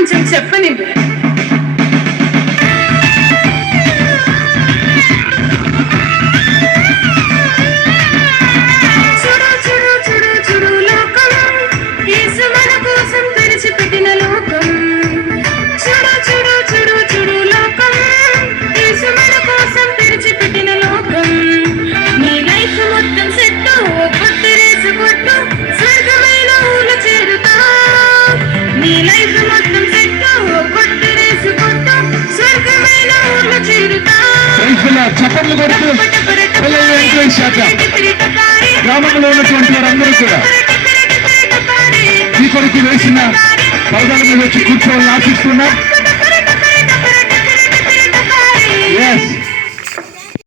కొంచెం చెప్పని గట్టిగా చప్పట్లు కొడుతూ పిల్లల్ని ఎంకరేజ్ చేద్దాం గ్రామంలో ఉన్నటువంటి వారందరూ కూడా ఈ కొడుకు వేసిన పౌదాల మీద వచ్చి కూర్చోవాలని ఆశిస్తున్నారు